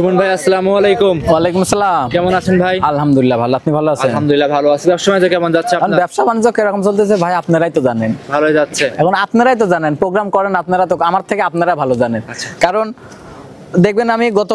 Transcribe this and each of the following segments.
সুমন ভাই আসসালামু আলাইকুম। ওয়ালাইকুম আসসালাম। কেমন আছেন ভাই? আলহামদুলিল্লাহ ভালো, আপনি ভালো আছেন? আলহামদুলিল্লাহ ভালো আছি। ব্যবসা বাণিজ্য কেমন যাচ্ছে আপনার? ব্যবসা বাণিজ্য কিরকম চলতেছে ভাই আপনারাই তো জানেন। ভালোই যাচ্ছে। এখন আপনারাই তো জানেন, প্রোগ্রাম করেন আপনারা, তো আমার থেকে আপনারা ভালো জানেন। কারণ দেখবেন আমি গত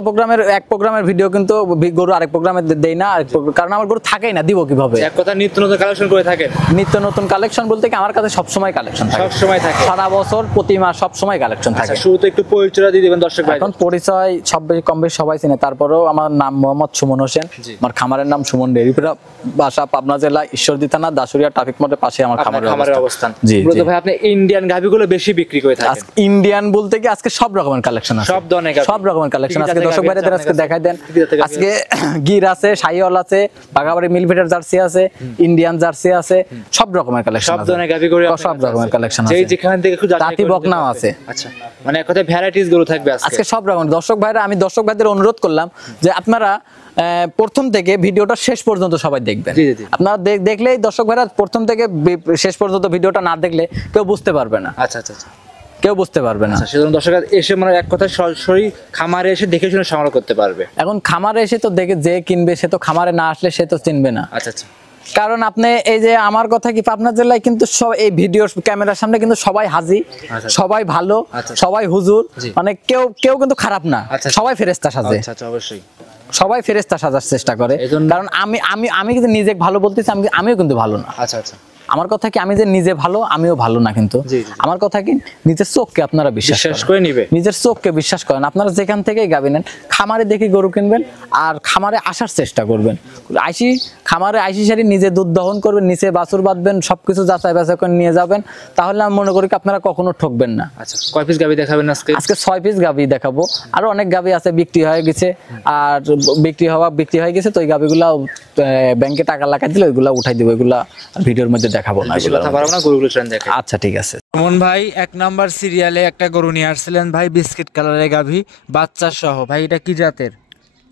এক প্রোগ্রামের ভিডিও কিন্তু গরু আরেক প্রোগ্রামে দেই না, কারণ আমার গরু থাকেই না, দিব কিভাবে? এক কথা নিত্য নতুন কালেকশন করে থাকেন। নিত্য নতুন কালেকশন বলতে কি আমার কাছে সব সময় কালেকশন থাকে, সব সময় থাকে, সারা বছর প্রতি মাস সব সময় কালেকশন থাকে। শুরুতে একটু পরিচয় দিয়ে দিবেন দর্শক ভাই। এখন পরিচয় সব কম বেশি সবাই চিনে, তারপরেও আমার নাম মোহাম্মদ সুমন হোসেন, আমার খামারের নাম সুমন ডেইরি, বাসা পাবনা জেলা ঈশ্বরদী থানা দাসুরিয়া ট্রাফিক মোড়ের পাশে আমার খামারের অবস্থান। জি জি ভাই, আপনি ইন্ডিয়ান গাভিগুলো বেশি বিক্রি করে থাকেন। ইন্ডিয়ান বলতে কি আজকে সব রকমের কালেকশন আছে, সব রকমের কালেকশন আছে। দর্শক ভাইদের আজকে দেখাই দেন। আজকে গির আছে, শাহিওয়াল আছে, বাঘাবাড়ি মিলভিটার জার্সি আছে, ইন্ডিয়ান জার্সি আছে, সব রকমের কালেকশন আছে, সব রকমের কালেকশন আছে। যেখান থেকে একটু জাতি বকনাও আছে। আচ্ছা, মানে এক কথায় ভ্যারাইটিস গরু থাকবে আজকে সব রকমের। দর্শক ভাইরা, আমি দর্শক ভাইদের অনুরোধ করলাম যে আপনারা প্রথম থেকে ভিডিওটা শেষ পর্যন্ত সবাই দেখবেন। আপনারা দেখলেই দর্শক ভাইরা প্রথম থেকে শেষ পর্যন্ত ভিডিওটা না দেখলে কেউ বুঝতে পারবে না। আচ্ছা আচ্ছা আচ্ছা, কেউ বুঝতে পারবে না। সেজন্য দর্শক এসে মানে এক কথা সরাসরি খামারে এসে দেখে শুনে সংগ্রহ করতে পারবে। এখন খামারে এসে তো দেখে যে কিনবে সে তো খামারে না আসলে সে তো চিনবে না। আচ্ছা আচ্ছা, কারণ আপনি এই যে আমার কথা কি, পাবনা জেলায় কিন্তু সব এই ভিডিওর ক্যামেরার সামনে কিন্তু সবাই হাজি, সবাই ভালো, সবাই হুজুর, মানে কেউ কিন্তু খারাপ না, সবাই ফেরেশতা সাজে। আচ্ছা, অবশ্যই সবাই ফেরেশতা সাজার চেষ্টা করে। কারণ আমি কিন্তু নিজে ভালো বলতেছি, আমিও কিন্তু ভালো না। আচ্ছা আচ্ছা, আমার কথা কি, আমি যে নিজে ভালো আমিও ভালো না, কিন্তু আমার কথা কি নিজের চোখকে আপনারা বিশ্বাস করে নিবে, নিজের চোখকে বিশ্বাস করেন। আপনারা যেখান থেকেই গাবি নেন, খামারে দেখে গরু কিনবেন আর খামারে আসার চেষ্টা করবেন। খামারে আইসি সারি নিজে দুধ দহন করবেন, নিচে বাছুর বাঁধবেন, সবকিছু যাচাই বাছাই করে নিয়ে যাবেন, তাহলে আমি মনে করি আপনারা কখনো ঠকবেন না। আচ্ছা, কয় পিস গাবি দেখাবেন আজকে? আজকে 6 পিস গাবি দেখাবো। আরো অনেক গাবি আছে বিক্রি হয়ে গেছে, আর বিক্রি হয়ে গেছে, তো ওই গাবিগুলা ব্যাংকে টাকা লাগাই দিলে ওইগুলা উঠাই দিব, ওইগুলা ভিডিওর মধ্যে দেখাবো না, আচ্ছা ঠিক আছে। সুমন ভাই 1 নাম্বার সিরিয়ালে একটা গরু নিয়ে আসছিলেন ভাই, বিস্কিট কালারের গাভী, বাচ্চা সহ। ভাই এটা কি জাতের?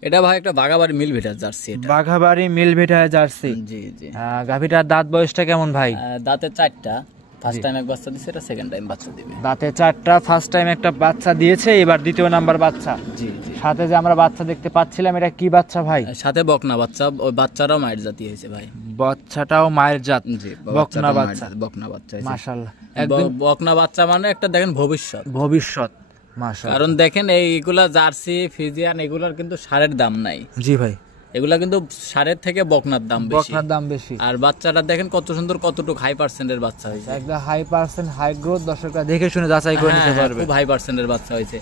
এটা ভাই একটা বাঘাবাড়ি মিলভিটার জার্সি। বাঘাবাড়ি মিলভিটার জার্সি। জি জি। গাভীটার দাঁত বয়সটা কেমন ভাই? দাঁতে 4টা, ফার্স্ট টাইম এক বাচ্চা দিয়েছে, এটা সেকেন্ড টাইম বাচ্চা দিবে। দাঁতে 4টা, ফার্স্ট টাইম একটা বাচ্চা দিয়েছে, এবার দ্বিতীয় নাম্বার বাচ্চা। জি জি। সাথে যে আমরা বাচ্চা দেখতে পাচ্ছিলাম, এটা কি বাচ্চা ভাই? সাথে বকনা বাচ্চা, ওই বাচ্চাটাও মায়ের জাতি হয়েছে ভাই। বাচ্চাটাও মায়ের জাত? জি, বকনা বাচ্চা। বকনা বাচ্চা, মাশাআল্লাহ। একদম বকনা বাচ্চা, মানে একটা দেখেন ভবিষ্যৎ। মাশাআল্লাহ। কারণ দেখেন এইগুলা জার্সি ফিজিয়ান এগুলার কিন্তু সারের দাম নাই। জি ভাই, এগুলা কিন্তু সারের থেকে বকনার দাম বেশি। আর বাচ্চাটা দেখেন কত সুন্দর, কতটুকু হাই পার্সেন্টের বাচ্চা হয়েছে, একদম হাই পার্সেন্ট, হাই গ্রোথ। দর্শকরা দেখে শুনে যাচাই করে নিতে পারবে, খুব হাই পার্সেন্টের বাচ্চা হয়েছে।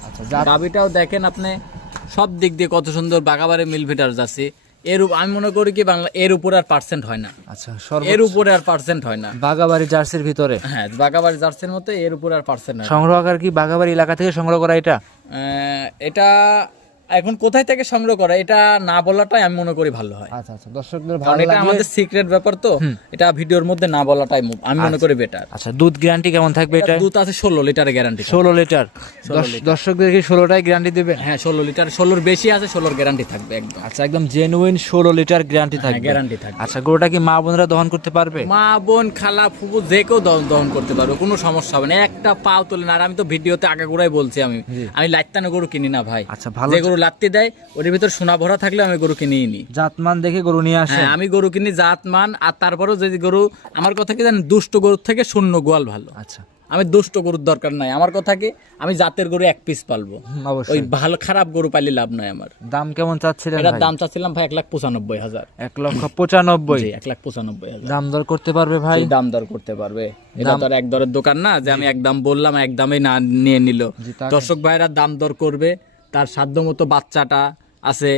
গাবিটাও দেখেন আপনি সব দিক দিয়ে কত সুন্দর, বাঘাবাড়ি মিলভিটার যাচ্ছে। আমি মনে করি কি বাংলা এর উপরে আর পার্সেন্ট হয় না। আচ্ছা, এর উপরে আর পার্সেন্ট হয় না বাঘাবাড়ি জার্সির ভিতরে। হ্যাঁ, বাঘাবাড়ি জার্সির মতো এর উপরে আর পার্সেন্ট হয়। সংগ্রহকার কি বাঘাবাড়ি এলাকা থেকে সংগ্রহ করা? এটা এখন কোথায় থেকে সংগ্রহ করা এটা না বলাটাই আমি মনে করি ভালো হয়। আচ্ছা আচ্ছা, দর্শকদের ভালো লাগবে, এটা আমাদের সিক্রেট ব্যাপার, তো এটা ভিডিওর মধ্যে না বলাটাই আমি মনে করি বেটার। আচ্ছা, দুধ গ্যারান্টি কেমন থাকবে? এটা দুধ আছে 16 লিটারের গ্যারান্টি। 16 লিটার? দর্শকদেরকে 16টাই গ্যারান্টি দিবেন? হ্যাঁ, 16 লিটার, 16 বেশি আছে, 16 গ্যারান্টি থাকবে একদম। আচ্ছা, একদম জেনুইন 16 লিটার গ্যারান্টি থাকবে, গ্যারান্টি থাকবে। আচ্ছা, গরুটা কি মা বোনরা দহন করতে পারবে? মা বোন, খালা, ফুফু যে কেউ দহন করতে পারবে, কোনো সমস্যা হবে না, একটা পাও তোলে না। আর আমি তো ভিডিওতে আগাগোড়াই বলছি, আমি লাত্তানো গরু কিনি না ভাই। আচ্ছা, ভালো যে গরু লাত্তি দেয় ওর ভিতর সোনা ভরা থাকলে আমি গরু কিনিই নি। জাতমান দেখে গরু নিয়ে আসে। হ্যাঁ, আমি গরু কিনি জাতমান। আর তারপরেও যদি গরু, আমার কথা কি জানেন, দুষ্ট গরুর থেকে শূন্য গোয়াল ভালো। আচ্ছা, আমি দুষ্ট গরুর দরকার নাই। আমার কথা কি, আমি জাতের গরু 1 পিস পালবো, ওই ভালো খারাপ গরু পাইলে লাভ নাই আমার। দাম কেমন চাচ্ছিলেন? এটার দাম চাচ্ছিলাম ভাই 1,95,000। 1,95,000? 1,95,000। দাম দর করতে পারবে ভাই? দাম দর করতে পারবে। এটা তো আর এক দরের দোকান না যে আমি একদম বললাম একদমই না নিয়ে নিল। দর্শক ভাইরা দাম দর করবে, তার সাধ্য মতো। বাচ্চাটা আছে,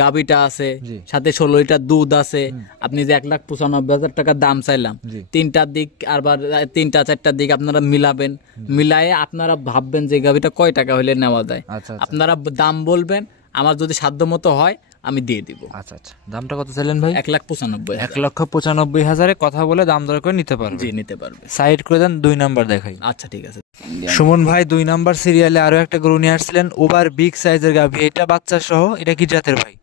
গাবিটা আছে, সাথে 16 লিটার দুধ আছে। আপনি যে 1,95,000 টাকা দাম চাইলাম, 3টার দিক আবার 3টা 4টার দিক আপনারা মিলাবেন, মিলায়ে আপনারা ভাববেন যে গাবিটা কয় টাকা হলে নেওয়া যায়। আপনারা দাম বলবেন, আমার যদি সাধ্য মতো হয় আমি দিয়ে দিব। আচ্ছা আচ্ছা, দামটা কত চাইলেন ভাই? 1,95,000। 1,95,000 কথা বলে দাম দর করে নিতে পারবে? জি, নিতে পারবে। সাইড করে দেন, 2 নাম্বার দেখাই। আচ্ছা, ঠিক আছে। সুমন ভাই 2 নাম্বার সিরিয়ালে আরো একটা গরু নিয়ে আসছিলেন, ওভার বিগ সাইজের গাভী, এটা বাচ্চা সহ। এটা কি জাতের ভাই?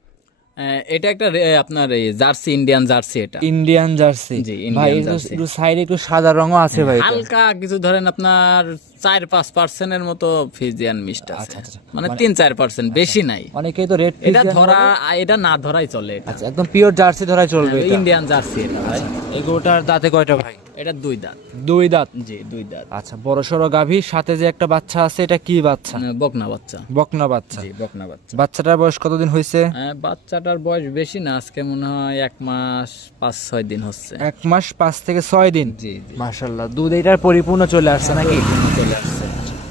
এটা একটা আপনার এই জার্সি, ইন্ডিয়ান জার্সি। এটা ইন্ডিয়ান জার্সি জি, ভাই। Indian jersey. একটু সাইডে একটু সাদা রঙও আছে ভাই, হালকা কিছু ধরেন আপনার 4-5% মতো ফিজিয়ান মিক্সড আছে। আচ্ছা। মানে 3-4%, বেশি নাই। অনেকেই তো রেড এটা ধরা, এটা না ধরাই চলে। এটা আচ্ছা, একদম পিওর জার্সি ধরাই চলবে। ইন্ডিয়ান জার্সি এটা ভাই। এই গরুটার দাঁতে কয়টা ভাই? এটা 2 দাঁত। 2 দাঁত। জি, 2 দাঁত। আচ্ছা, বড় সড়ো গাভী, সাথে যে একটা বাচ্চা আছে, এটা কি বাচ্চা? বকনা বাচ্চা। বকনা বাচ্চা। জি, বকনা বাচ্চা। বাচ্চাটার বয়স কতদিন হয়েছে? বাচ্চাটার বয়স বেশি না, আজকে মনে হয় 1 মাস 5-6 দিন হচ্ছে। 1 মাস 5 থেকে 6 দিন। জি। মাশাআল্লাহ, দুধ এটার পরিপূর্ণ চলে আসছে নাকি? চলে আসছে।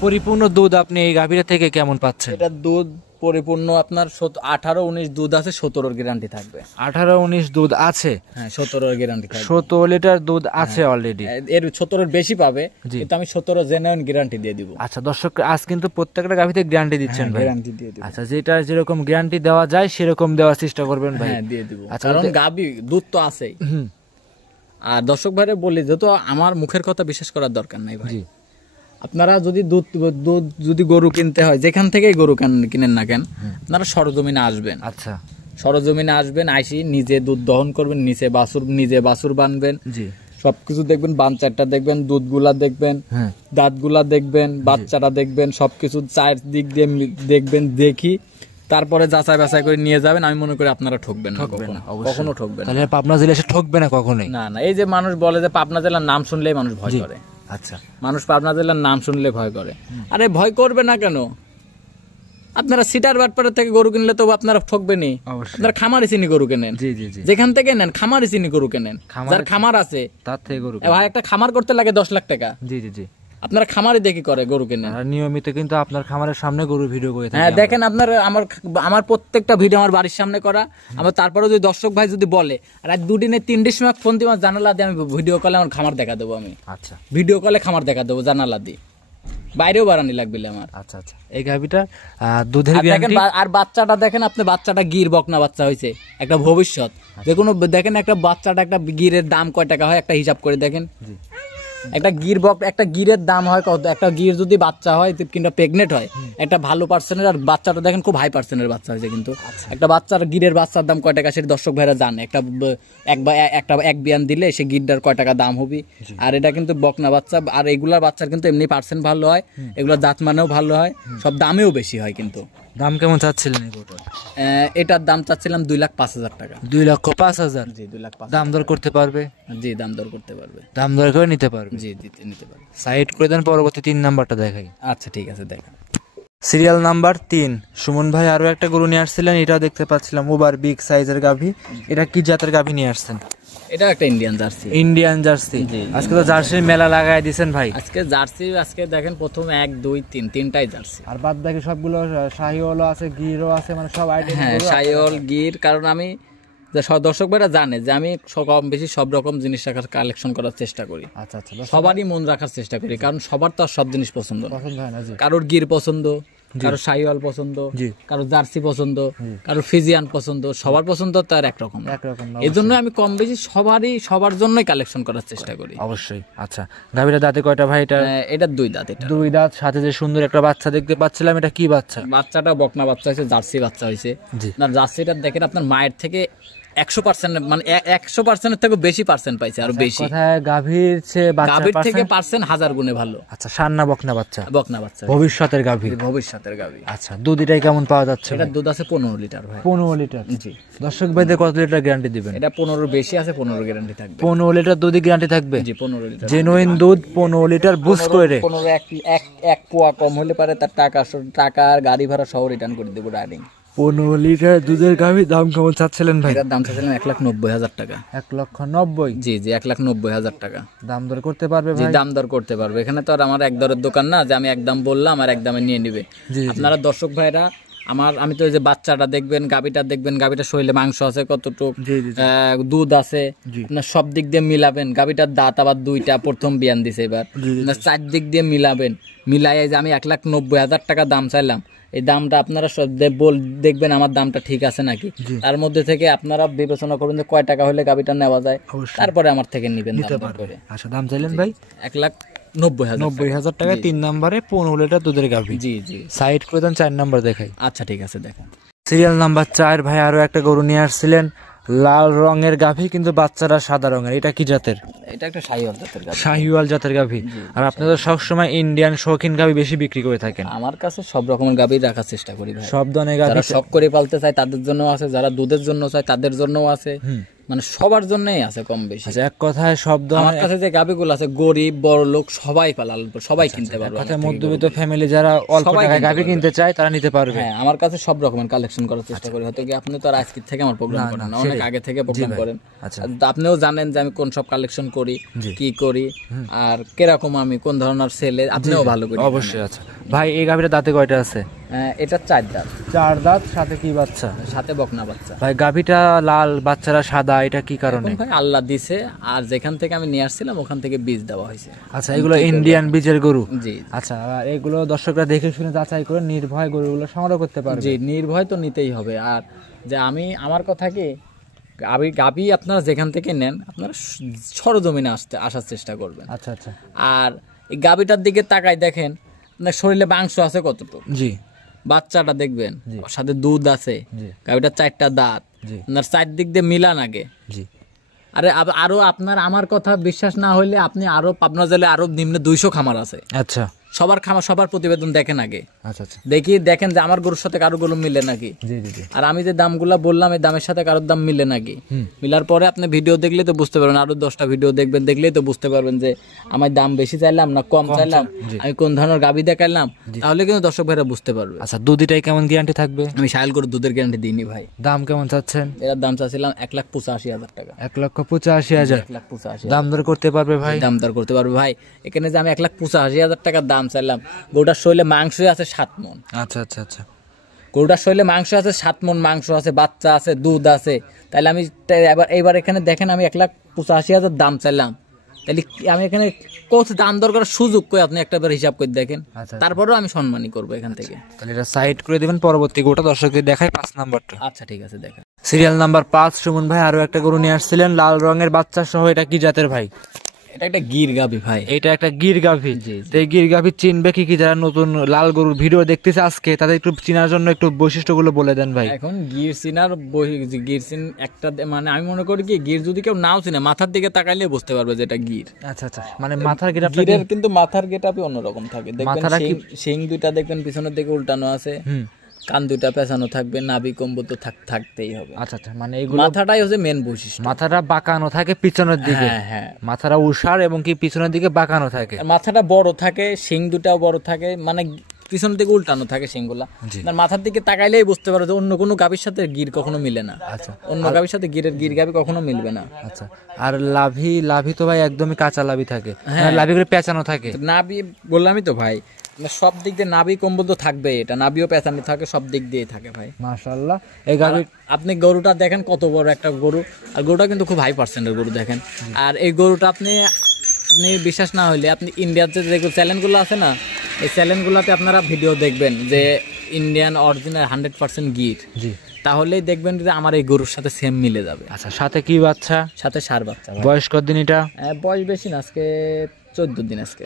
পরিপূর্ণ দুধ আপনি এই গাভীর থেকে কেমন পাচ্ছেন? এটা দুধ পরিপূর্ণ আপনার 18-19 দুধ আছে, 17-র গ্যারান্টি থাকবে। 18-19 দুধ আছে? হ্যাঁ, 17-র গ্যারান্টি থাকবে। 17 লিটার দুধ আছে অলরেডি। এর 17-র বেশি পাবে, কিন্তু আমি 17 জেনুইন গ্যারান্টি দিয়ে দিব। আচ্ছা দর্শক, আজ কিন্তু প্রত্যেকটা গাভীতে গ্যারান্টি দিচ্ছেন ভাই? গ্যারান্টি দিয়ে দিব। আচ্ছা, যেটা যেরকম গ্যারান্টি দেওয়া যায় সেরকম দেওয়ার চেষ্টা করবেন ভাই? হ্যাঁ, দিয়ে দিব। আচ্ছা, কারণ গাভী দুধ তো আছেই। আর দর্শক ভাইরে বলি, যেহেতু আমার মুখের কথা বিশ্বাস করার দরকার নাই ভাই। আপনারা যদি দুধ যদি গরু কিনতে হয়, যেখান থেকেই গরু কিনেন না কেন, আপনারা সরজমিনে আসবেন। আচ্ছা, সরজমিনে আসবেন, আইসি নিজে দুধ দহন করবেন, নিজে বাছুর বানবেন। জি। সবকিছু দেখবেন, বাচ্চাটা দেখবেন, দুধগুলা দেখবেন, দাঁতগুলা দেখবেন, বাচ্চাটা দেখবেন, সবকিছু চার দিক দিয়ে দেখবেন। দেখি তারপরে যাচাই বাছাই করে নিয়ে যাবেন। আমি মনে করি আপনারা ঠকবেন না, কখনো ঠকবেন না। তাহলে পাবনা জেলা এসে ঠকবে না কখনোই? না। এই যে মানুষ বলে যে পাবনা জেলার নাম শুনলেই মানুষ ভয় করে। আচ্ছা, মানুষ পাবনা জেলার নাম শুনলে ভয় করে। আরে ভয় করবে না কেন? আপনারা সিটার বাটপাড়া থেকে গরু কিনলে তো আপনারা ঠকবেনই। আপনারা খামারি চিনি গরু কেনেন। যেখান থেকে নেন খামারি চিনি গরু কেনেন। যার খামার আছে তার থেকে গরু। ভাই, একটা খামার করতে লাগে 10 লাখ টাকা। জি। আপনারা খামারি দেখি করে গরু কেনেন। আর নিয়মিত কিন্তু আপনার খামারের সামনে গরু ভিডিও করে থাকেন। হ্যাঁ, দেখেন আপনার আমার প্রত্যেকটা ভিডিও আমার বাড়ির সামনে করা। আমার তারপরে যদি দর্শক ভাই যদি বলে, রাত 2 দিনে 3টির সময় ফোন দিয়ে আমার জানালা দিয়ে আমি ভিডিও কলে আমার খামার দেখা দেবো। আমি আচ্ছা, ভিডিও কলে খামার দেখা দেবো জানালা দিয়ে, বাইরেও বাড়ানি লাগবে আমার। আচ্ছা। এই গাভীটা দুধের গ্যারান্টি। আর বাচ্চাটা দেখেন আপনি, বাচ্চাটা গির বকনা বাচ্চা হয়েছে, একটা ভবিষ্যৎ। যে কোনো দেখেন একটা বাচ্চাটা, একটা গিরের দাম কয় টাকা হয় একটা হিসাব করে দেখেন। একটা একটা গিরের দাম হয় কত? একটা গির যদি বাচ্চা হয় কিংবা প্রেগনেন্ট হয়, একটা ভালো পার্সেন্টের, আর বাচ্চাটা দেখেন খুব হাই পার্সেন্টের বাচ্চা হয়েছে, কিন্তু একটা বাচ্চার গিরের বাচ্চার দাম কয় টাকা সেটা দর্শক ভাইরা জানে। এক বিয়ান দিলে সে গিরটার কয় টাকা দাম হবে। আর এটা কিন্তু বকনা বাচ্চা, আর এগুলার বাচ্চার কিন্তু এমনি পার্সেন্ট ভালো হয়, এগুলোর জাত মানেও ভালো হয়, সব দামেও বেশি হয়। কিন্তু দাম কেমন চাচ্ছিলেন? এটার দাম চাচ্ছিলাম 2,05,000 টাকা। 2,05,000? জি, 2,05,000। দাম দর করতে পারবে? জি, দাম দর করতে পারবে। দাম দর করে নিতে পারবে? জি, নিতে পারবে। সাইড করে দেন, পরবর্তী 3 নাম্বারটা দেখাই। আচ্ছা, ঠিক আছে, দেখান। Serial number 3। সুমন ভাই আরো একটা গরু নিয়ে আসছিলেন, এটাও দেখতে পাচ্ছিলাম ওভার বিগ সাইজের গাভী। এটা কি জাতের গাভী নিয়ে আসছেন? এটা একটা ইন্ডিয়ান জার্সি। Indian jersey. আজকে তো জার্সির মেলা লাগাই দিয়েছেন ভাই। আজকে জার্সি, আজকে দেখেন প্রথম 1, 2, 3 তিনটাই জার্সি। আর বাদ বাকি সবগুলো শাহিওয়ালও আছে, গিরও আছে, মানে সব আইটেম। হ্যাঁ, শাহিওয়াল, গির। কারণ আমি দর্শক ভাইরা জানে যে আমি কম বেশি সব রকম জিনিস রাখার কালেকশন করার চেষ্টা করি। আচ্ছা। সবারই মন রাখার চেষ্টা করি, কারণ সবার তো সব জিনিস পছন্দ হয় না। কারোর গির পছন্দ, কারো শাহিওয়াল পছন্দ, কারো জার্সি পছন্দ, কারো ফিজিয়ান পছন্দ। সবার পছন্দ তো আর একরকম। এই জন্য আমি কম বেশি সবার জন্যই কালেকশন করার চেষ্টা করি। অবশ্যই। আচ্ছা, গাভীটা দাঁতে কয়টা ভাই? এটা 2 দাঁত। 2 দাঁত, সাথে যে সুন্দর একটা বাচ্চা দেখতে পাচ্ছিলাম, এটা কি বাচ্চা? বাচ্চাটা বকনা বাচ্চা হয়েছে, জার্সি বাচ্চা হয়েছে। না, জার্সিটা দেখেন আপনার মায়ের থেকে 100%, মানে 100%-এর থেকে বেশি পার্সেন্ট পাইছে, আরো বেশি। গাভীর থেকে পার্সেন্ট 1000 গুণে ভালো। আচ্ছা, সান্না বকনা বাচ্চা? বকনা বাচ্চা, ভবিষ্যতের গাভী। আচ্ছা, দুধ এটাই কেমন পাওয়া যাচ্ছে? এটা দুধ আছে 15 লিটার ভাই। 15 লিটার? জি। দর্শক ভাইদের কত লিটার গ্যারান্টি দিবেন? এটা 15 বেশি আছে, 15 গ্যারান্টি থাকবে। 15 লিটার দুধই গ্যারান্টি থাকবে? জি, 15 লিটার জেনুইন দুধ, 15 লিটার বুঝ করে। 15 এক পোয়া কম হলে পারে তার টাকা আর গাড়ি ভাড়া সহ রিটার্ন করে দেবো রাইডিং। 15 লিটার দুধের গাভীর দাম কেমন চাচ্ছিলেন ভাই? এটার দাম চাচ্ছিলাম 1,90,000 টাকা। 1,90,000? জি, 1,90,000 টাকা। দাম দর করতে পারবে ভাই? জি, দাম দর করতে পারবে। এখানে তো আর আমার এক দরের দোকান না যে আমি একদম বললাম আর একদমে নিয়ে নিবে। আপনারা দর্শক ভাইরা, আমি তো ওই যে বাচ্চাটা দেখবেন, গাভীটা শরীরে মাংস আছে কতটুক, দুধ আছে, আপনার সব দিক দিয়ে মিলাবেন। গাভীটার দাঁত আবার 2টা, প্রথম বিয়ান দিছে এবার। 4 দিক দিয়ে মিলাবেন, মিলাই যে আমি 1,90,000 টাকা দাম চাইলাম। এই দামটা আপনারা দেখবেন আমার দামটা ঠিক আছে নাকি। তার মধ্যে থেকে আপনারা বিবেচনা করবেন যে কয় টাকা হলে গাভীটা নেওয়া যায়, তারপরে আমার থেকে নিবেন। আচ্ছা, দাম চাইলেন ভাই? 1,90,000 টাকা। 3 নম্বরে 15 লিটার দুধের গাভী। জি। সাইড করে দেন, 4 নাম্বার দেখাই। আচ্ছা, ঠিক আছে, দেখা। সিরিয়াল নাম্বার 4 ভাই আরো একটা গরু নিয়ে আসছিলেন, লাল রঙের গাভী কিন্তু বাচ্চারা সাদা রঙের, এটা কি জাতের? এটা একটা শাহিওয়াল জাতের গাভী। শাহিওয়াল জাতের গাভী। আর আপনি তো সবসময় ইন্ডিয়ান শৌখিন গাভী বেশি বিক্রি করে থাকেন। আমার কাছে সব রকমের গাভী রাখার চেষ্টা করি ভাই। সব ধরনের গাভী, যারা শখ করে পালতে চায় তাদের জন্য আছে, যারা দুধের জন্য চায় তাদের জন্যও আছে, মানে সবার জন্যই আছে কম বেশি। আচ্ছা, এক কথায় সব আমার ধরনের, কাছে যে গাভীগুলো আছে গরিব বড় লোক সবাই পালাল, সবাই কিনতে পারবে। কথায় মধ্যবিত্ত ফ্যামিলি যারা অল্প টাকায় গাভী কিনতে চায় তারা নিতে পারবে। হ্যাঁ, আমার কাছে সব রকমের কালেকশন করার চেষ্টা করি। হয়তো কি আপনি তো আর আজকে থেকে আমার প্রোগ্রাম করেন না, অনেক আগে থেকে প্রোগ্রাম করেন। আচ্ছা, আপনিও জানেন যে আমি কোন সব কালেকশন করি, কি করি, আর কিরকম আমি কোন ধরনের ছেলে, আপনিও ভালো করি অবশ্যই। আচ্ছা ভাই, এই গাভীটা দাঁতে কয়টা আছে? এটা 4 দাঁত। 4 দাঁত, সাথে কি বাচ্চা? সাথে বকনা বাচ্চা। ভাই গাভীটা লাল, বাচ্চারা সাদা, এটা কি কারণে? ভাই আল্লাহ দিছে, আর যেখান থেকে আমি নিয়ে আসছিলাম ওখান থেকে বীজ দেওয়া হয়েছে। আচ্ছা, এগুলো ইন্ডিয়ান বীজের গরু? জি। আচ্ছা, আর এগুলো দর্শকরা দেখে শুনে যাচাই করে নির্ভয় গরুগুলো সংগ্রহ করতে পারবে? জি, নির্ভয় তো নিতেই হবে। আর যে আমার কথা কি, গাভী আপনারা যেখান থেকে নেন আপনারা সরজমিনে আসার চেষ্টা করবেন। আচ্ছা আচ্ছা। আর এই গাভীটার দিকে তাকাই দেখেন, আপনার শরীরে মাংস আছে কতটুকু, জি, বাচ্চাটা দেখবেন, সাথে দুধ আছে, গাভীটার 4টা দাঁত, আপনার 4 দিক দিয়ে মিলান আগে। জি। আরে আরো আপনার আমার কথা বিশ্বাস না হইলে আপনি আরো পাবনা জেলে আরো নিম্নে 200 খামার আছে। আচ্ছা, সবার খামার সবার প্রতিবেদন দেখেন আগে। আচ্ছা আচ্ছা। দেখেন যে আমার গরুর সাথে কারো গরু মিলে নাকি। জি জি জি। আর আমি যে দামগুলা বললাম এই দামের সাথে কারোর দাম মিলে নাকি। মিলার পরে আপনি ভিডিও দেখলে তো বুঝতে পারবেন, আরো 10টা ভিডিও দেখবেন, দেখলেই তো বুঝতে পারবেন যে আমার দাম বেশি চাইলাম না কম চাইলাম, আমি কোন ধরনের গাভী দেখাইলাম, তাহলে কিন্তু দর্শক ভাইরা বুঝতে পারবে। আচ্ছা, দুধটাই কেমন গ্যারান্টি থাকবে? আমি শাইল করে দুধের গ্যারান্টি দিইনি ভাই। দাম কেমন চাচ্ছেন? এর দাম চাচ্ছিলাম 1,85,000 টাকা। 1,85,000? 1,85,000 দাম দর করতে পারবে ভাই? দাম দর করতে পারবে ভাই। এখানে যে আমি 1,85,000 টাকা দাম চাইলাম, গরুটার শরীরে মাংস আছে 7 মণ। আচ্ছা আচ্ছা আচ্ছা। গরুটার শরীরে মাংস আছে 7 মণ, মাংস আছে, বাচ্চা আছে, দুধ আছে। তাহলে আমি এবার এখানে দেখেন আমি 1,85,000 দাম চাইলাম, তাহলে আমি এখানে কত দাম দর করার সুযোগ কই আপনি একটাবার হিসাব করে দেখেন। তারপরেও আমি সম্মানই করবো এখান থেকে। তাহলে এটা সাইড করে দিবেন, পরবর্তী গরুটা দর্শকদের দেখায় 5 নাম্বারটা। আচ্ছা ঠিক আছে, দেখেন। সিরিয়াল নাম্বার 5 সুমন ভাই আরো একটা গরু নিয়ে আসছিলেন, লাল রঙের বাচ্চা সহ, এটা কি জাতের ভাই? এটা একটা গির গাভী ভাই। এটা একটা গির গাভী। তো এই গির গাভী চিনবে কি কি যারা নতুন লাল গরুর ভিডিও দেখতেছে আজকে, তাদের একটু চিনার জন্য একটু বৈশিষ্ট্যগুলো বলে দেন ভাই। এখন গির চিনার গির চিন একটা, মানে আমি মনে করি কি গির যদি কেউ নাও চিনে মাথার দিকে তাকাইলে বুঝতে পারবে যে এটা গির। আচ্ছা আচ্ছা, মানে মাথার গেটআপ, গিরের কিন্তু মাথার গেটআপই অন্যরকম থাকে। দেখবেন শিং দুইটা দেখবেন পিছনের দিকে উল্টানো আছে, কান দুইটা পেছানো থাকবে, নাভি কম্বল তো থাকতেই হবে। আচ্ছা আচ্ছা, মানে এইগুলো মাথাটাই হচ্ছে মেন বৈশিষ্ট্য। মাথাটা বাঁকানো থাকে পিছনের দিকে। হ্যাঁ হ্যাঁ, মাথাটা উষার এবং কি পিছনের দিকে বাঁকানো থাকে। মাথাটা বড় থাকে, শিং দুটাও বড় থাকে, মানে পিছনের দিকে উল্টানো থাকে শিংগুলা। মাথার দিকে তাকাইলেই বুঝতে পারো যে অন্য কোনো গাভীর সাথে গির কখনো মিলে না। আচ্ছা, অন্য গাভীর সাথে গির গাভী কখনো মিলবে না। আচ্ছা, আর লাভি তো ভাই একদমই কাঁচা লাভি থাকে, লাভি করে পেঁচানো থাকে। নাভি বললামই তো ভাই, সব দিক দিয়ে নাভি কম্বল তো থাকবে, এটা নাভিও পেঁচানো থাকে, সব দিক দিয়ে থাকে ভাই। মাশাআল্লাহ। এই গাভী আপনি গরুটা দেখেন কত বড় একটা গরু, আর গরুটা কিন্তু খুব হাই পার্সেন্টের গরু দেখেন। আর এই গরুটা আপনি বিশ্বাস না হইলে আপনি ইন্ডিয়ার যে চ্যানেলগুলো আছে না, এই চ্যানেলগুলোতে আপনারা ভিডিও দেখবেন যে ইন্ডিয়ান অরিজিনাল 100% গির, তাহলেই দেখবেন যে আমার এই গরুর সাথে সেম মিলে যাবে। আচ্ছা, সাথে কি বাচ্চা? সাথে ষাঁড় বাচ্চা। বয়স কতদিন এটা? বয়স বেশি না, আজকে 14 দিন। আজকে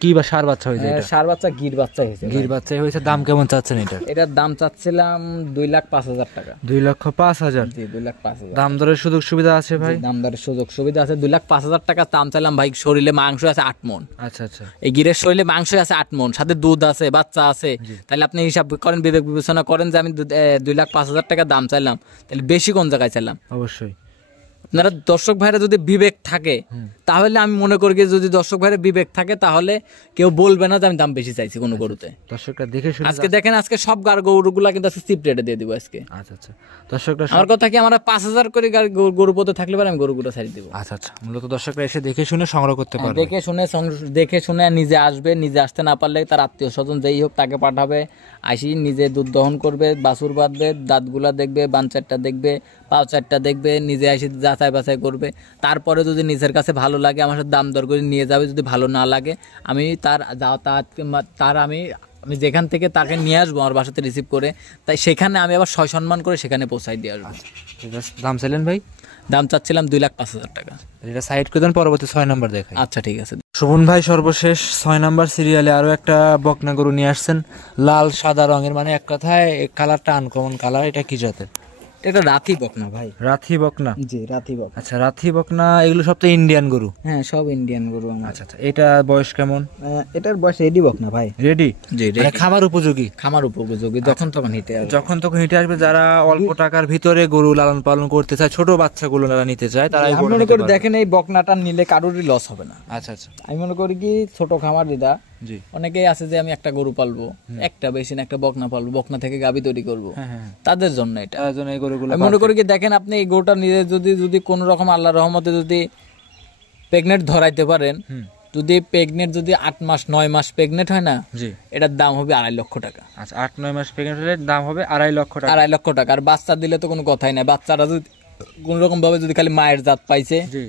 কি বা ষাঁড় বাচ্চা হয়েছে? ষাঁড় বাচ্চা গির বাচ্চা হয়েছে। গির বাচ্চাই হয়েছে। দাম কেমন চাচ্ছেন এটা? এটার দাম চাচ্ছিলাম 2,05,000 টাকা। 2,05,000? জি, 2,05,000। দাম দরের সুযোগ সুবিধা আছে ভাই? দাম দরের সুযোগ সুবিধা আছে। 2,05,000 টাকা দাম চাইলাম ভাই। শরীরে মাংস আছে 8 মণ। আচ্ছা আচ্ছা। এই গিরের শরীরে মাংস আছে 8 মণ, সাথে দুধ আছে, বাচ্চা আছে। তাহলে আপনি হিসাব করেন, বিবেক বিবেচনা করেন যে আমি 2,05,000 টাকা দাম চাইলাম, তাহলে বেশি কোন জায়গায় চাইলাম? অবশ্যই। আপনারা দর্শক ভাইরা যদি বিবেক থাকে, তাহলে আমি মনে করি যদি দর্শক ভাইরা বিবেক থাকে তাহলে কেউ বলবে না যে আমি দাম বেশি চাইছি কোনো গরুতে। দর্শকরা দেখে শুনে আজকে দেখেন, আজকে সব গরুগুলা কিন্তু আজকে চিপ রেটে দিয়ে দিব আজকে। আচ্ছা আচ্ছা। দর্শকরা আমার কথা কি, আমরা 5,000 করে গরু পথে থাকলে পারে আমি গরুগুলো ছাড়ি দিব। আচ্ছা আচ্ছা, মূলত দর্শকরা এসে দেখে শুনে সংগ্রহ করতে পারবে। দেখে শুনে নিজে আসবে, নিজে আসতে না পারলে তার আত্মীয় স্বজন যেই হোক তাকে পাঠাবে, আসি নিজে দুধ দহন করবে, বাছুর বাঁধবে, দাঁতগুলা দেখবে, বানচারটা দেখবে, পাও চারটা দেখবে, নিজে আসি যাচাই বাছাই করবে। তারপরে যদি নিজের কাছে ভালো লাগে আমার সাথে দাম দর করে নিয়ে যাবে, যদি ভালো না লাগে আমি আমি যেখান থেকে তাকে নিয়ে আসবো আমার বাসাতে রিসিভ করে, তাই সেখানে আমি আবার সয় সম্মান করে সেখানে পৌঁছাই দিয়ে আসবো। ঠিক আছে। দাম চাইলেন ভাই? দাম চাচ্ছিলাম 2,05,000 টাকা। এটা সাইড করে দেন, পরবর্তী 6 নাম্বার দেখাই। আচ্ছা ঠিক আছে। সুমন ভাই সর্বশেষ 6 নাম্বার সিরিয়ালে আরো একটা বকনা গরু নিয়ে আসছেন, লাল সাদা রঙের, মানে এক কথায় কালারটা আনকমন কালার। এটা কি জাতের? এটা রাথি বকনা ভাই। রাথি বকনা? জি রাথি বকনা। আচ্ছা, রাথি বকনা এগুলো সব তো ইন্ডিয়ান গরু? হ্যাঁ সব ইন্ডিয়ান গরু আমার। আচ্ছা আচ্ছা, এটা বয়স কেমন? এটার বয়স রেডি বকনা ভাই। রেডি? জি মানে খামার উপযোগী? খামার উপযোগী, যখন তখন হিটে আসবে। যখন তখন হিটে আসবে। যারা অল্প টাকার ভিতরে গরু লালন পালন করতে চায়, ছোট বাচ্চাগুলো যারা নিতে চায়, তারা আমি মনে করি দেখেন এই বকনাটা নিলে কারোরই লস হবে না। আচ্ছা আচ্ছা, আমি মনে করি কি ছোট খামার দিদা, জি, অনেকেই আছে যে আমি একটা গরু পালবো, একটা বেশি না একটা বকনা পালবো, বকনা থেকে গাবি তৈরি করবো, হ্যাঁ, তাদের জন্য এটা। তার জন্য এই গরুগুলো আমি মনে করি কি দেখেন আপনি এই গরুটা নিজে যদি কোন রকম আল্লাহর রহমতে যদি প্রেগনেন্ট ধরাইতে পারেন, যদি প্রেগনেন্ট যদি 8 মাস 9 মাস প্রেগনেন্ট হয় না, জি, এটার দাম হবে 2.5 লক্ষ টাকা। আচ্ছা, 8-9 মাস প্রেগনেন্ট হলে দাম হবে 2.5 লক্ষ টাকা। 2.5 লক্ষ টাকা। আর বাচ্চা দিলে তো কোনো কথাই নাই। বাচ্চারা যদি কোন রকম ভাবে যদি খালি মায়ের জাত পাইছে, জি,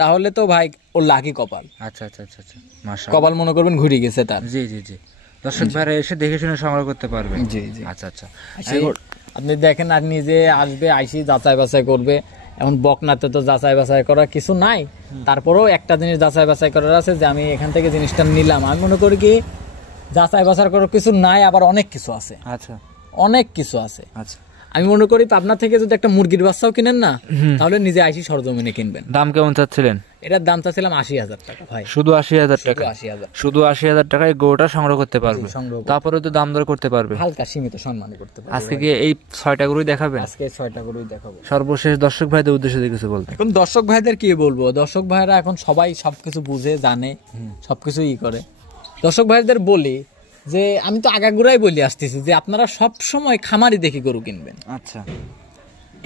তাহলে তো ভাই ওর লাকি কপাল। আচ্ছা আচ্ছা আচ্ছা আচ্ছা, মাশাআল্লাহ, কপাল মনে করবেন ঘুরে গেছে তার। জি জি জি, দর্শক ভাইরা এসে দেখে শুনে সংগ্রহ করতে পারবে। জি জি। আচ্ছা আচ্ছা, আপনি দেখেন আর নিজে আসবে, আইসি যাচাই বাছাই করবে। এখন বকনাতে তো যাচাই বাছাই করার কিছু নাই, তারপরেও একটা জিনিস যাচাই বাছাই করার আছে যে আমি এখান থেকে জিনিসটা নিলাম। আমি মনে করি কি যাচাই বাছাই করার কিছু নাই, আবার অনেক কিছু আছে। আচ্ছা, অনেক কিছু আছে। আচ্ছা, আমি মনে করি পাবনা থেকে যদি একটা মুরগির বাচ্চাও কিনেন না, তাহলে নিজে আইসি সরজমিনে কিনবেন। দাম কেমন চাচ্ছিলেন? এটার দাম চাচ্ছিলাম 80,000 টাকা ভাই। শুধু 80,000 টাকা? 80,000, শুধু 80,000 টাকায় গরুটা সংগ্রহ করতে পারবে। সংগ্রহ তারপরে তো দাম দর করতে পারবে, হালকা সীমিত সম্মানই করতে পারবে। আজকে কি এই 6টা গরুই দেখাবেন? আজকে 6টা গরুই দেখাবো। সর্বশেষ দর্শক ভাইদের উদ্দেশ্যে কিছু বলতে? এখন দর্শক ভাইদের কি বলবো, দর্শক ভাইরা এখন সবাই সবকিছু বুঝে জানে, সবকিছু ই করে। দর্শক ভাইদের বলি যে আমি তো আগাগোড়াই বলি আসতেছি যে আপনারা সব সময় খামারি দেখে গরু কিনবেন। আচ্ছা,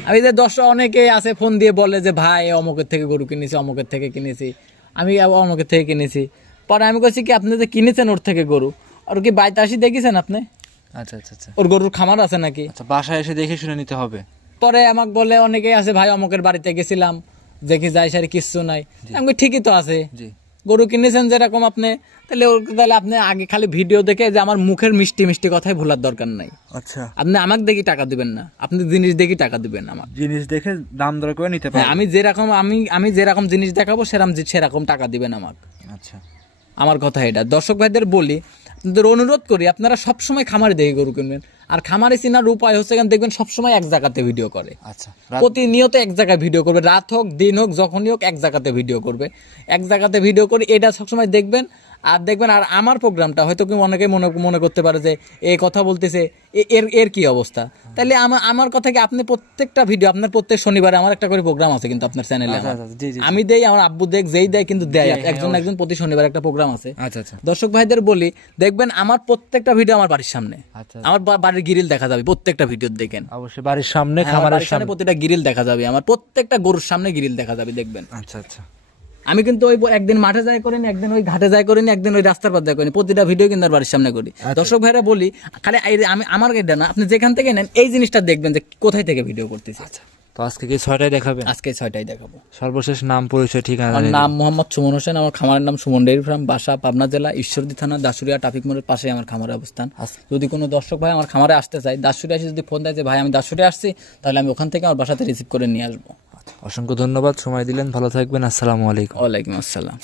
আমি যে দর্শক অনেকে আছে ফোন দিয়ে বলে যে ভাই অমুকের থেকে গরু কিনেছি, অমুকের থেকে কিনেছি, আমি অমুকের থেকে কিনেছি। পরে আমি বলছি কি আপনি যে কিনেছেন ওর থেকে গরু, আর কি বাড়িতে আসি দেখেছেন আপনি? আচ্ছা আচ্ছা আচ্ছা, ওর গরুর খামার আছে নাকি? আচ্ছা, বাসায় এসে দেখে শুনে নিতে হবে। পরে আমাকে বলে অনেকেই আছে ভাই অমুকের বাড়িতে গেছিলাম, দেখি যাই সারি কিচ্ছু নাই। আমি ঠিকই তো আছে, জি, গরু কিনেছেন যেরকম আপনি, তাহলে আপনি আগে খালি ভিডিও দেখে যে আমার মুখের মিষ্টি মিষ্টি কথাই ভোলার দরকার নাই। আচ্ছা, আপনি আমাকে দেখি টাকা দিবেন না, আপনি জিনিস দেখি টাকা দিবেন। আমার জিনিস দেখে দাম দর করে নিতে পারবে। আমি যেরকম জিনিস দেখাবো সেরকম টাকা দিবেন আমাকে। আচ্ছা, আমার কথা এটা। দর্শক ভাইদের বলি, আপনাদের অনুরোধ করি আপনারা সবসময় খামারে দেখে গরু কিনবেন। আর খামারে চিনার উপায় হচ্ছে দেখবেন সবসময় এক জায়গাতে ভিডিও করে, আচ্ছা, প্রতিনিয়ত এক জায়গায় ভিডিও করবে, রাত হোক দিন হোক যখনই হোক এক জায়গাতে ভিডিও করবে। এক জায়গাতে ভিডিও করে এটা সবসময় দেখবেন। আর দেখবেন আর আমার প্রোগ্রামটা হয়তো কি অনেকে মনে করতে পারে যে এই কথা বলতেছে, এর কি অবস্থা। তাহলে আমার কথা কি আপনি প্রত্যেকটা ভিডিও, আপনার প্রত্যেক শনিবারে আমার একটা করে প্রোগ্রাম আছে কিন্তু আপনার চ্যানেলে, আমি দেই, আমার আব্বু দেখ, যেই দেয় কিন্তু দেয়, একজন প্রতি শনিবার একটা প্রোগ্রাম আছে। আচ্ছা আচ্ছা, দর্শক ভাইদের বলি দেখবেন আমার প্রত্যেকটা ভিডিও আমার বাড়ির সামনে, আমার বাড়ির গ্রিল দেখা যাবে প্রত্যেকটা ভিডিও দেখেন। অবশ্যই বাড়ির সামনে, খামারের সামনে প্রতিটা গ্রিল দেখা যাবে, আমার প্রত্যেকটা গরুর সামনে গ্রিল দেখা যাবে দেখবেন। আচ্ছা আচ্ছা, আমি কিন্তু ওই একদিন মাঠে যাই করিনি, একদিন ওই ঘাটে যাই করিনি, একদিন ওই রাস্তার পথ যাই করিনি, প্রতিটা ভিডিও কিন্তু বাড়ির সামনে করি। দর্শক ভাইরা বলি খালি আমি আমার এটা না, আপনি যেখান থেকে নেন এই জিনিসটা দেখবেন যে কোথায় থেকে ভিডিও করতেছি। আচ্ছা, তো আজকে কি 6টাই দেখাবেন? আজকে 6টাই দেখাবো। সর্বশেষ নাম, পরিচয়, ঠিকানা? আমার নাম মোহাম্মদ সুমন হোসেন, আমার খামারের নাম সুমন ডেইরি ফার্ম, বাসা পাবনা জেলা ঈশ্বরদী থানা দাসুরিয়া ট্রাফিক মোড়ের পাশে আমার খামারের অবস্থান। যদি কোনো দর্শক ভাই আমার খামারে আসতে চায়, দাসুরিয়া এসে যদি ফোন দেয় যে ভাই আমি দাসুরিয়া আসছি, তাহলে আমি ওখান থেকে আমার বাসাতে রিসিভ করে নিয়ে আসবো। অসংখ্য ধন্যবাদ, সময় দিলেন, ভালো থাকবেন, আসসালামু আলাইকুম। ওয়ালাইকুম আসসালাম।